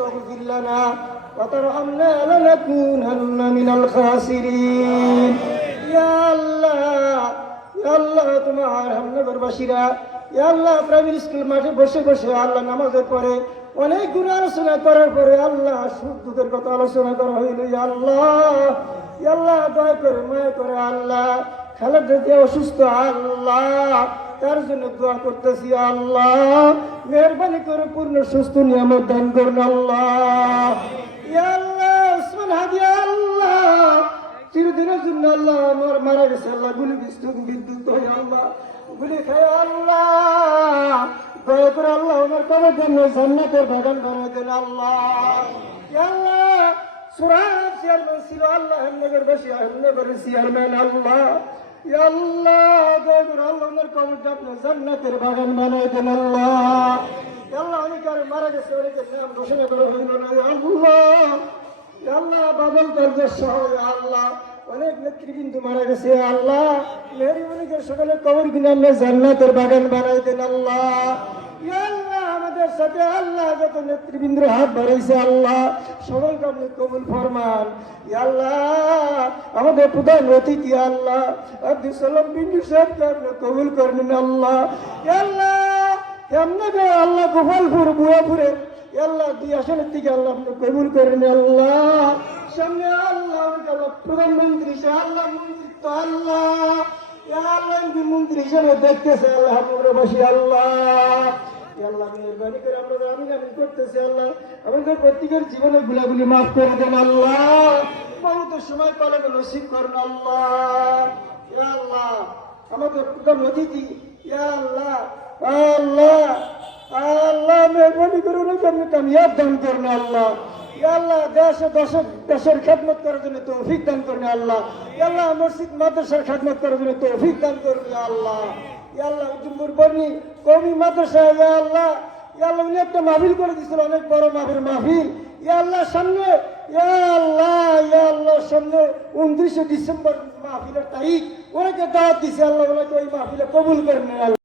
تغفر لنا وترحمنا لنكونن من الخاسرين يا الله তোমার হামনগরবাসীরা ইয়া আল্লাহ primary school মাঠে বসে বসে আল্লাহ নামাজের পরে অনেক গুণ আলোচনা করার পরে আল্লাহ সুদূতের কথা আলোচনা করা হইল ইয়া আল্লাহ দয়া করে মায়া করে আল্লাহ খালেদ যে অসুস্থ আল্লাহ তার জন্য দোয়া করতেছি আল্লাহ মেহেরবানি করে পূর্ণ সুস্থ নিয়ামত দান করুন আল্লাহ ইয়া আল্লাহ উসমান হাদি আল্লাহ চিরদিনের জন্য আল্লাহ আমার মারা গেছে আল্লাহ গুলি বিদ্যুৎ হয়ে আল্লাহ গুলি খায় আল্লাহ দয়া করে আল্লাহ আমার কবর জন্য জান্নাতের বাগান বানায় দেন আল্লাহ ইয়া আল্লাহ সুরাত চেয়ারম্যান ছিল আল্লাহ হেমনগরবাসী হেমনগরের চেয়ারম্যান আল্লাহ ইয়া আল্লাহ দয়া করে আল্লাহ আমার কবরটা আপনার জান্নাতের বাগান বানায় দেন আল্লাহ ইয়া আল্লাহ অনেক আর মারা গেছে অনেকের নাম ঘোষণা করা হইল না আল্লাহ আল্লাহ বাদল দরজার সহ আল্লাহ অনেক নেতৃবৃন্দ মারা গেছে আল্লাহ মেহরবানিকে সকলে কবর কিনে জান্নাতের বাগান বানাই দেন আল্লাহ ইয়া আল্লাহ আমাদের সাথে আল্লাহ যত নেতৃবৃন্দ হাত বাড়াইছে আল্লাহ সকলকে আপনি কবুল ফরমান ইয়া আল্লাহ আমাদের প্রধান অতিথি আল্লাহ আব্দুল সালাম বিন সাহেবকে আপনি কবুল করবেন আল্লাহ ইয়া আল্লাহ এমনি আল্লাহ গোপালপুর বুয়াপুরের আল্লাহ দুই আসনের থেকে আল্লাহ আপনি কবুল করেন আল্লাহ সামনে আল্লাহ প্রধানমন্ত্রী আল্লাহ মন্ত্রিত্ব আল্লাহ আল্লাহ মন্ত্রী হিসেবে দেখতেছে আল্লাহ হামনগরবাসী আল্লাহ আল্লাহ মেহরবানি করে আমরা আমি করতেছি আল্লাহ আমাদের প্রত্যেকের জীবনে গুলাগুলি মাফ করে দেন আল্লাহ বহুত সময় পালন নসিব করেন আল্লাহ আল্লাহ আমাদের প্রধান অতিথি আল্লাহ আল্লাহ আল্লাহ মেহরবানি করে ওনাকে আপনি কামিয়াব দান করেন আল্লাহ ইয়া আল্লাহ দেশের খেদমত করার জন্য তৌফিক দান করেন আল্লাহ ইয়া আল্লাহ মসজিদ মাদ্রাসার খেদমত করার জন্য তৌফিক দান করেন আল্লাহ ইয়া আল্লাহ উজুম্বুর বর্ণি কওমি মাদ্রাসা ইয়া আল্লাহ উনি একটা মাহফিল করে দিয়েছিল অনেক বড় মাহফিল ইয়া আল্লাহ সামনে ইয়া আল্লাহ সামনে 29 ডিসেম্বর মাহফিলের তারিখ ওনাকে দাওয়াত দিছে আল্লাহ ওনাকে ওই মাহফিলে কবুল করেন আল্লাহ